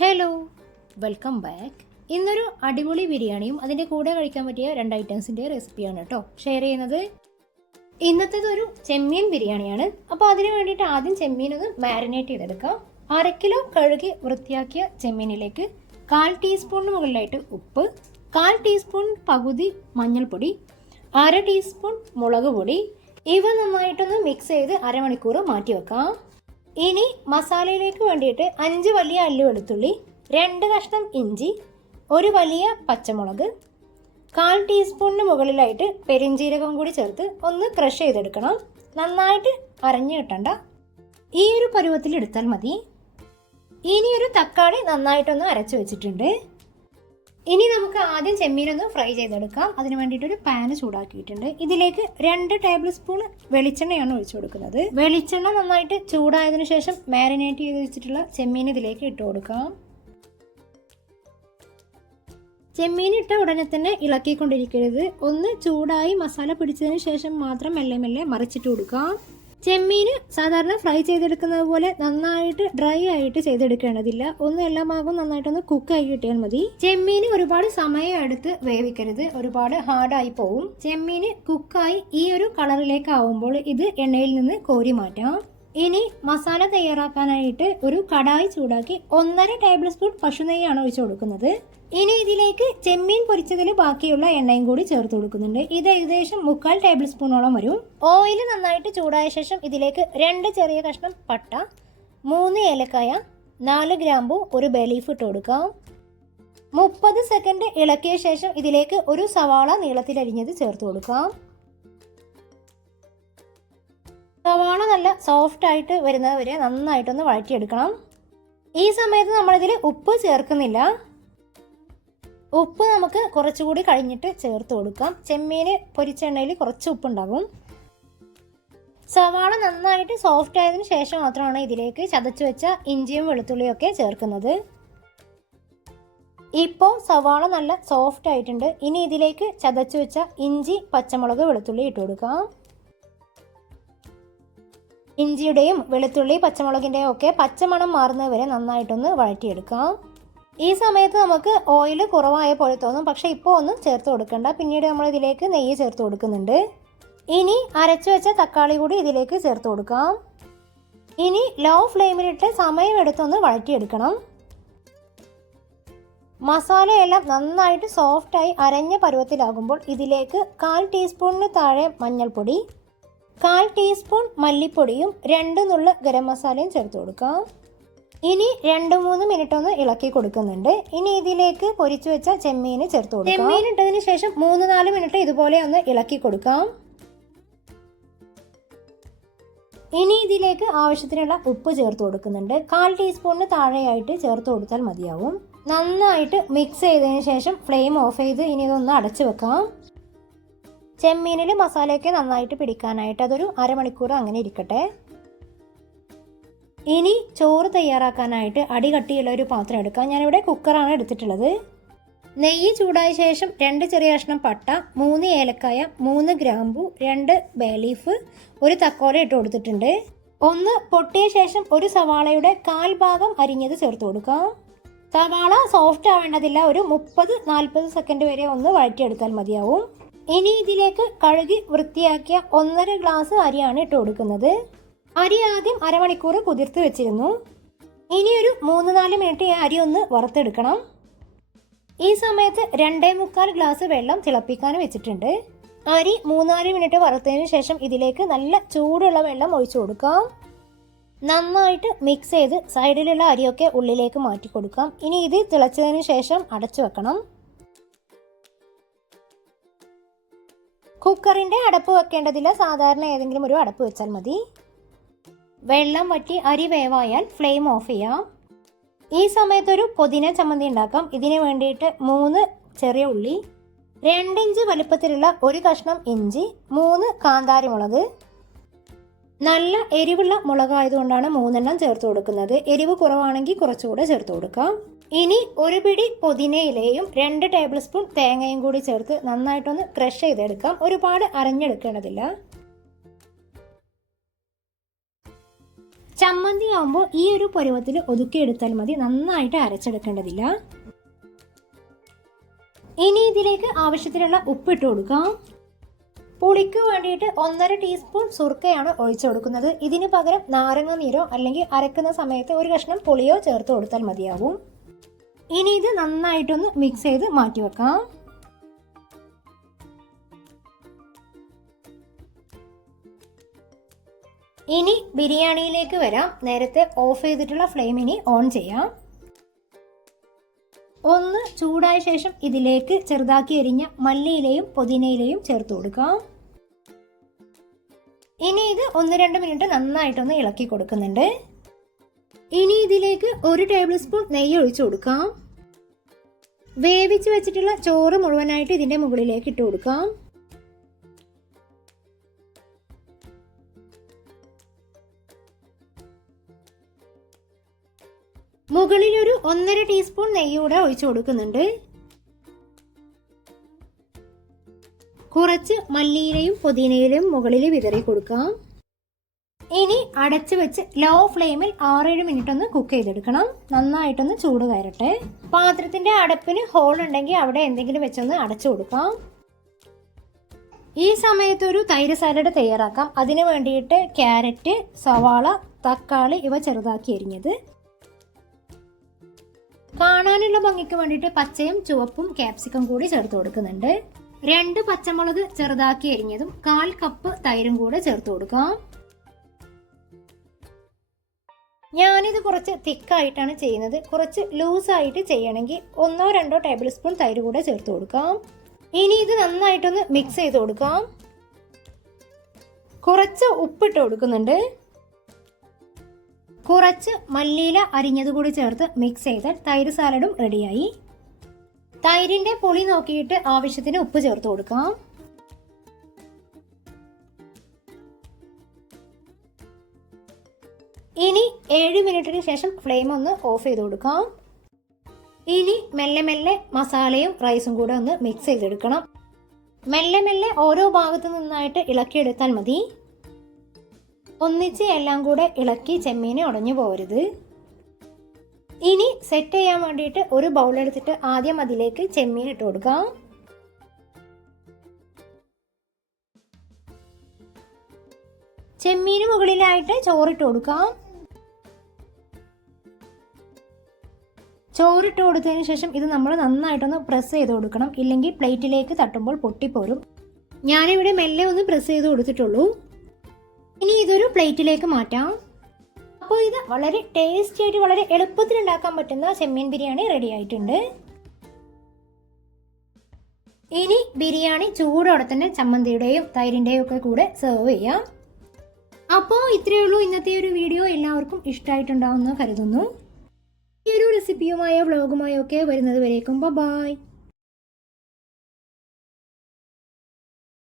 Hello welcome back ഇന്നൊരു അടിപൊളി ബിരിയാണിയും അതിന്റെ കൂടെ കഴിക്കാൻ പറ്റിയ രണ്ട് ഐറ്റംസിന്റെ റെസിപ്പിയാണ് കേട്ടോ. ഷെയർ ചെയ്യുന്നത് ഇന്നത്തേത് ഒരു ചെമ്മീൻ ബിരിയാണിയാണ്. അപ്പോൾ അതിന് വേണ്ടിയിട്ട് ആദ്യം ചെമ്മീൻ ഒന്ന് മാരിനേറ്റ് ചെയ്തെടുക്കാം. അര കിലോ കഴുകി വൃത്തിയാക്കിയ ചെമ്മീനിലേക്ക് കാൽ ടീസ്പൂണിന് മുകളിലായിട്ട് ഉപ്പ് കാൽ ടീസ്പൂൺ പകുതി മഞ്ഞൾപ്പൊടി അര ടീസ്പൂൺ മുളക് പൊടി. ഇവ നന്നായിട്ടൊന്ന് മിക്സ് ചെയ്ത് അരമണിക്കൂർ മാറ്റി വെക്കാം ഇനി മസാലയിലേക്ക് വേണ്ടിയിട്ട് അഞ്ച് വലിയ അല്ലു വെളുത്തുള്ളി രണ്ട് കഷ്ണം ഇഞ്ചി ഒരു വലിയ പച്ചമുളക് കാൽ ടീസ്പൂണിന് മുകളിലായിട്ട് പെരിഞ്ജീരകം കൂടി ചേർത്ത് ഒന്ന് ക്രഷ് ചെയ്തെടുക്കണം. നന്നായിട്ട് അരഞ്ഞു കിട്ടണ്ട. ഈ ഒരു പരുവത്തിൽ എടുത്താൽ മതി. ഇനി ഒരു തക്കാളി നന്നായിട്ടൊന്ന് അരച്ചു വെച്ചിട്ടുണ്ട്. ഇനി നമുക്ക് ആദ്യം ചെമ്മീൻ ഒന്ന് ഫ്രൈ ചെയ്തെടുക്കാം. അതിന് വേണ്ടിയിട്ട് ഒരു പാന് ചൂടാക്കിയിട്ടുണ്ട്. ഇതിലേക്ക് രണ്ട് ടേബിൾ സ്പൂൺ വെളിച്ചെണ്ണയാണ് ഒഴിച്ചു കൊടുക്കുന്നത്. വെളിച്ചെണ്ണ നന്നായിട്ട് ചൂടായതിനു ശേഷം മാരിനേറ്റ് ചെയ്ത് വെച്ചിട്ടുള്ള ചെമ്മീൻ ഇതിലേക്ക് ഇട്ട് കൊടുക്കാം. ചെമ്മീൻ ഇട്ട ഉടനെ തന്നെ ഇളക്കിക്കൊണ്ടിരിക്കരുത്. ഒന്ന് ചൂടായി മസാല പിടിച്ചതിന് ശേഷം മാത്രം മെല്ലെ മെല്ലെ മറിച്ചിട്ട് കൊടുക്കാം. ചെമ്മീൻ സാധാരണ ഫ്രൈ ചെയ്തെടുക്കുന്നത് പോലെ നന്നായിട്ട് ഡ്രൈ ആയിട്ട് ചെയ്തെടുക്കേണ്ടതില്ല. ഒന്ന് എല്ലാ ഭാഗവും നന്നായിട്ടൊന്ന് ആയി കിട്ടിയാൽ മതി. ചെമ്മീൻ ഒരുപാട് സമയം എടുത്ത് വേവിക്കരുത്. ഒരുപാട് ഹാർഡായി പോവും. ചെമ്മീൻ കുക്കായി ഈ ഒരു കളറിലേക്ക് ആവുമ്പോൾ ഇത് എണ്ണയിൽ നിന്ന് കോരി മാറ്റാം. ഇനി മസാല തയ്യാറാക്കാനായിട്ട് ഒരു കടായി ചൂടാക്കി ഒന്നര ടേബിൾ സ്പൂൺ പശുനെയ്യാണ് ഒഴിച്ചു കൊടുക്കുന്നത്. ഇനി ഇതിലേക്ക് ചെമ്മീൻ പൊരിച്ചതിൽ ബാക്കിയുള്ള എണ്ണയും കൂടി ചേർത്ത് കൊടുക്കുന്നുണ്ട്. ഇത് ഏകദേശം മുക്കാൽ ടേബിൾ സ്പൂണോളം വരും. ഓയിൽ നന്നായിട്ട് ചൂടായ ശേഷം ഇതിലേക്ക് രണ്ട് ചെറിയ കഷ്ണം പട്ട മൂന്ന് ഏലക്കായ നാല് ഗ്രാമ്പു ഒരു ബലീഫ് ഇട്ട് കൊടുക്കാം. മുപ്പത് സെക്കൻഡ് ഇളക്കിയ ശേഷം ഇതിലേക്ക് ഒരു സവാള നീളത്തിലരിഞ്ഞത് ചേർത്ത് കൊടുക്കാം. സവാള നല്ല സോഫ്റ്റ് ആയിട്ട് വരുന്നത് വരെ നന്നായിട്ടൊന്ന് വഴറ്റിയെടുക്കണം. ഈ സമയത്ത് നമ്മളിതിൽ ഉപ്പ് ചേർക്കുന്നില്ല. ഉപ്പ് നമുക്ക് കുറച്ചുകൂടി കഴിഞ്ഞിട്ട് ചേർത്ത് കൊടുക്കാം. ചെമ്മീൻ പൊരിച്ച എണ്ണയിൽ കുറച്ച് ഉപ്പുണ്ടാകും. സവാള നന്നായിട്ട് സോഫ്റ്റ് ആയതിനു ശേഷം മാത്രമാണ് ഇതിലേക്ക് ചതച്ചു വെച്ച ഇഞ്ചിയും വെളുത്തുള്ളിയും ഒക്കെ ചേർക്കുന്നത്. ഇപ്പോൾ സവാള നല്ല സോഫ്റ്റ് ആയിട്ടുണ്ട്. ഇനി ഇതിലേക്ക് ചതച്ചു വെച്ച ഇഞ്ചി പച്ചമുളക് വെളുത്തുള്ളി ഇട്ട് കൊടുക്കാം. ഇഞ്ചിയുടെയും വെളുത്തുള്ളി പച്ചമുളകിന്റെയും ഒക്കെ പച്ചമണം മാറുന്നത് വരെ നന്നായിട്ടൊന്ന് വഴറ്റിയെടുക്കാം. ഈ സമയത്ത് നമുക്ക് ഓയിൽ കുറവായ പോലെ തോന്നും. പക്ഷേ ഇപ്പോൾ ഒന്നും ചേർത്ത് കൊടുക്കണ്ട. പിന്നീട് നമ്മൾ ഇതിലേക്ക് നെയ്യ് ചേർത്ത് കൊടുക്കുന്നുണ്ട്. ഇനി അരച്ചു വെച്ച തക്കാളി കൂടി ഇതിലേക്ക് ചേർത്ത് കൊടുക്കാം. ഇനി ലോ ഫ്ലെയിമിലിട്ട് സമയമെടുത്തൊന്ന് വഴറ്റിയെടുക്കണം. മസാലയെല്ലാം നന്നായിട്ട് സോഫ്റ്റായി അരഞ്ഞ പരുവത്തിലാകുമ്പോൾ ഇതിലേക്ക് കാൽ ടീസ്പൂണിന് താഴെ മഞ്ഞൾപ്പൊടി കാൽ ടീസ്പൂൺ മല്ലിപ്പൊടിയും രണ്ട് നുള്ള ഗരം മസാലയും ചേർത്ത് കൊടുക്കാം. ഇനി രണ്ട് മൂന്ന് മിനിറ്റ് ഒന്ന് ഇളക്കി കൊടുക്കുന്നുണ്ട്. ഇനി ഇതിലേക്ക് പൊരിച്ചു വെച്ച ചെമ്മീൻ ചേർത്ത് കൊടുക്കാം. ചെമ്മീൻ ഇട്ടതിന് ശേഷം മൂന്ന് നാല് മിനിറ്റ് ഇതുപോലെ ഒന്ന് ഇളക്കി കൊടുക്കാം. ഇനി ഇതിലേക്ക് ആവശ്യത്തിനുള്ള ഉപ്പ് ചേർത്ത് കൊടുക്കുന്നുണ്ട്. കാൽ ടീസ്പൂണിന് താഴെയായിട്ട് ചേർത്ത് കൊടുത്താൽ മതിയാവും. നന്നായിട്ട് മിക്സ് ചെയ്തതിന് ശേഷം ഫ്ലെയിം ഓഫ് ചെയ്ത് ഇനി ഇതൊന്ന് അടച്ചു വെക്കാം. ചെമ്മീനിൽ മസാലയൊക്കെ നന്നായിട്ട് പിടിക്കാനായിട്ട് അതൊരു അരമണിക്കൂർ അങ്ങനെ ഇരിക്കട്ടെ. ഇനി ചോറ് തയ്യാറാക്കാനായിട്ട് അടി കട്ടിയുള്ള ഒരു പാത്രം എടുക്കാം. ഞാനിവിടെ കുക്കറാണ് എടുത്തിട്ടുള്ളത്. നെയ്യ് ചൂടായ ശേഷം രണ്ട് ചെറിയ കഷ്ണം പട്ട മൂന്ന് ഏലക്കായ മൂന്ന് ഗ്രാമ്പു രണ്ട് ബേലീഫ് ഒരു തക്കോല ഇട്ട് കൊടുത്തിട്ടുണ്ട്. ഒന്ന് പൊട്ടിയ ശേഷം ഒരു സവാളയുടെ കാൽ ഭാഗം അരിഞ്ഞത് ചേർത്ത് കൊടുക്കാം. സവാള സോഫ്റ്റ് ആവേണ്ടതില്ല. ഒരു മുപ്പത് നാൽപ്പത് സെക്കൻഡ് വരെ ഒന്ന് വഴറ്റിയെടുത്താൽ മതിയാവും. ഇനി ഇതിലേക്ക് കഴുകി വൃത്തിയാക്കിയ ഒന്നര ഗ്ലാസ് അരിയാണ് ഇട്ട് കൊടുക്കുന്നത്. അരി ആദ്യം അരമണിക്കൂർ കുതിർത്ത് വെച്ചിരുന്നു. ഇനിയൊരു മൂന്ന് നാല് മിനിറ്റ് ഈ അരി ഒന്ന് വറുത്തെടുക്കണം. ഈ സമയത്ത് രണ്ടേ മുക്കാൽ ഗ്ലാസ് വെള്ളം തിളപ്പിക്കാൻ വെച്ചിട്ടുണ്ട്. അരി മൂന്നാൽ മിനിറ്റ് വറുത്തതിന് ശേഷം ഇതിലേക്ക് നല്ല ചൂടുള്ള വെള്ളം ഒഴിച്ചു കൊടുക്കാം. നന്നായിട്ട് മിക്സ് ചെയ്ത് സൈഡിലുള്ള അരിയൊക്കെ ഉള്ളിലേക്ക് മാറ്റി കൊടുക്കാം. ഇനി ഇത് തിളച്ചതിന് ശേഷം അടച്ചു വെക്കണം. കുക്കറിന്റെ അടപ്പ് വെക്കേണ്ടതില്ല. സാധാരണ ഏതെങ്കിലും ഒരു അടപ്പ് വെച്ചാൽ മതി. വെള്ളം വറ്റി അരി വേവായാൽ ഫ്ലെയിം ഓഫ് ചെയ്യാം. ഈ സമയത്തൊരു പൊതിന ചമ്മന്തി ഉണ്ടാക്കാം. ഇതിന് വേണ്ടിയിട്ട് മൂന്ന് ചെറിയ ഉള്ളി രണ്ടിഞ്ച് വലുപ്പത്തിലുള്ള ഒരു കഷ്ണം ഇഞ്ചി മൂന്ന് കാന്താരി മുളക് നല്ല എരിവുള്ള മുളകായതുകൊണ്ടാണ് മൂന്നെണ്ണം ചേർത്ത് കൊടുക്കുന്നത്. എരിവ് കുറവാണെങ്കിൽ കുറച്ചുകൂടെ ചേർത്ത് കൊടുക്കാം. ഇനി ഒരു പിടി പുതിനയിലയും രണ്ട് ടേബിൾ സ്പൂൺ തേങ്ങയും കൂടി ചേർത്ത് നന്നായിട്ടൊന്ന് ക്രഷ് ചെയ്തെടുക്കാം. ഒരുപാട് അരഞ്ഞെടുക്കേണ്ടതില്ല. ചമ്മന്തി ആവുമ്പോൾ ഈ ഒരു പരുവത്തിൽ ഒതുക്കി എടുത്താൽ മതി. നന്നായിട്ട് അരച്ചെടുക്കേണ്ടതില്ല. ഇനി ഇതിലേക്ക് ആവശ്യത്തിനുള്ള ഉപ്പിട്ട് കൊടുക്കാം. പുളിക്ക് വേണ്ടിയിട്ട് ഒന്നര ടീസ്പൂൺ സുർക്കയാണ് ഒഴിച്ചു കൊടുക്കുന്നത്. ഇതിന് പകരം നാരങ്ങ നീരോ അല്ലെങ്കിൽ അരക്കുന്ന സമയത്ത് ഒരു കഷ്ണം പുളിയോ ചേർത്ത് കൊടുത്താൽ മതിയാവും. ഇനി ഇത് നന്നായിട്ടൊന്ന് മിക്സ് ചെയ്ത് മാറ്റി വെക്കാം ഇനി ബിരിയാണിയിലേക്ക് വരാം. നേരത്തെ ഓഫ് ചെയ്തിട്ടുള്ള ഫ്ലെയിം ഇനി ഓൺ ചെയ്യാം. ഒന്ന് ചൂടായ ശേഷം ഇതിലേക്ക് ചെറുതാക്കി എരിഞ്ഞ മല്ലിയിലയും പുതിനയിലയും ചേർത്ത് കൊടുക്കാം. ഇനി ഇത് ഒന്ന് രണ്ട് മിനിറ്റ് നന്നായിട്ടൊന്ന് ഇളക്കി കൊടുക്കുന്നുണ്ട്. ഇനി ഇതിലേക്ക് ഒരു ടേബിൾ സ്പൂൺ നെയ്യ് ഒഴിച്ചു കൊടുക്കാം. വേവിച്ച് വെച്ചിട്ടുള്ള ചോറ് മുഴുവനായിട്ട് ഇതിന്റെ മുകളിലേക്ക് ഇട്ട് കൊടുക്കാം. മുകളിൽ ഒരു ഒന്നര ടീസ്പൂൺ നെയ്യ് കൂടെ ഒഴിച്ചു കൊടുക്കുന്നുണ്ട്. കുറച്ച് മല്ലിയിലയും പുതിനയിലയും മുകളിൽ വിതറി കൊടുക്കാം. ഇനി അടച്ചു വെച്ച് ലോ ഫ്ലെയിമിൽ ആറേഴ് മിനിറ്റ് ഒന്ന് കുക്ക് ചെയ്തെടുക്കണം. നന്നായിട്ടൊന്ന് ചൂട് കയറട്ടെ പാത്രത്തിന്റെ അടപ്പിന് ഹോൾ ഉണ്ടെങ്കിൽ അവിടെ എന്തെങ്കിലും വെച്ചൊന്ന് അടച്ചു കൊടുക്കാം. ഈ സമയത്ത് ഒരു തൈര് സാലഡ് തയ്യാറാക്കാം. അതിന് വേണ്ടിയിട്ട് ക്യാരറ്റ് സവാള തക്കാളി ഇവ ചെറുതാക്കി എരിഞ്ഞത് കാണാനുള്ള ഭംഗിക്ക് വേണ്ടിയിട്ട് പച്ചയും ചുവപ്പും ക്യാപ്സിക്കം കൂടി ചേർത്ത് കൊടുക്കുന്നുണ്ട്. രണ്ട് പച്ചമുളക് ചെറുതാക്കി അരിഞ്ഞതും കാൽ കപ്പ് തൈരും കൂടെ ചേർത്ത് കൊടുക്കാം. ഞാനിത് കുറച്ച് തിക്കായിട്ടാണ് ചെയ്യുന്നത്. കുറച്ച് ലൂസ് ആയിട്ട് ചെയ്യണമെങ്കിൽ ഒന്നോ രണ്ടോ ടേബിൾ സ്പൂൺ തൈര് കൂടെ ചേർത്ത് കൊടുക്കാം. ഇനി ഇത് നന്നായിട്ടൊന്ന് മിക്സ് ചെയ്ത് കൊടുക്കാം. കുറച്ച് ഉപ്പിട്ട് കൊടുക്കുന്നുണ്ട്. കുറച്ച് മല്ലിയില അരിഞ്ഞത് കൂടി ചേർത്ത് മിക്സ് ചെയ്താൽ തൈര് സാലഡും റെഡിയായി തൈരിന്റെ പുളി നോക്കിയിട്ട് ആവശ്യത്തിന് ഉപ്പ് ചേർത്ത് കൊടുക്കാം. ഇനി ഏഴ് മിനിറ്റിന് ശേഷം ഫ്ലെയിം ഒന്ന് ഓഫ് ചെയ്ത് കൊടുക്കാം. ഇനി മെല്ലെ മെല്ലെ മസാലയും റൈസും കൂടെ ഒന്ന് മിക്സ് ചെയ്തെടുക്കണം. മെല്ലെ മെല്ലെ ഓരോ ഭാഗത്തു നിന്നായിട്ട് ഇളക്കിയെടുത്താൽ മതി. ഒന്നിച്ച് എല്ലാം കൂടെ ഇളക്കി ചെമ്മീനെ ഉടഞ്ഞു പോരുത്. ഇനി സെറ്റ് ചെയ്യാൻ വേണ്ടിയിട്ട് ഒരു ബൗൾ എടുത്തിട്ട് ആദ്യം അതിലേക്ക് ചെമ്മീൻ ഇട്ട് കൊടുക്കാം. ചെമ്മീന് മുകളിലായിട്ട് ചോറിട്ട് കൊടുക്കാം. ചോറിട്ട് കൊടുത്തതിന് ശേഷം ഇത് നമ്മൾ നന്നായിട്ടൊന്ന് പ്രസ് ചെയ്ത് കൊടുക്കണം. ഇല്ലെങ്കിൽ പ്ലേറ്റിലേക്ക് തട്ടുമ്പോൾ പൊട്ടിപ്പോരും. ഞാനിവിടെ മെല്ലെ ഒന്ന് പ്രസ് ചെയ്ത് കൊടുത്തിട്ടുള്ളൂ. ഇനി ഇതൊരു പ്ലേറ്റിലേക്ക് മാറ്റാം. അപ്പോൾ ഇത് വളരെ ടേസ്റ്റി ആയിട്ട് വളരെ എളുപ്പത്തിൽ ഉണ്ടാക്കാൻ പറ്റുന്ന ചെമ്മീൻ ബിരിയാണി റെഡി ആയിട്ടുണ്ട്. ഇനി ബിരിയാണി ചൂടോടെ തന്നെ ചമ്മന്തിയുടെയും തൈരിന്റെയും ഒക്കെ കൂടെ സെർവ് ചെയ്യാം. അപ്പോൾ ഇത്രയേ ഉള്ളൂ ഇന്നത്തെ ഒരു വീഡിയോ എല്ലാവർക്കും ഇഷ്ടമായിട്ടുണ്ടാവുമെന്ന് കരുതുന്നു. ഈ ഒരു റെസിപ്പിയുമായോ വ്ളോഗുമായോ ഒക്കെ വരുന്നത് വരേക്കും. ബൈ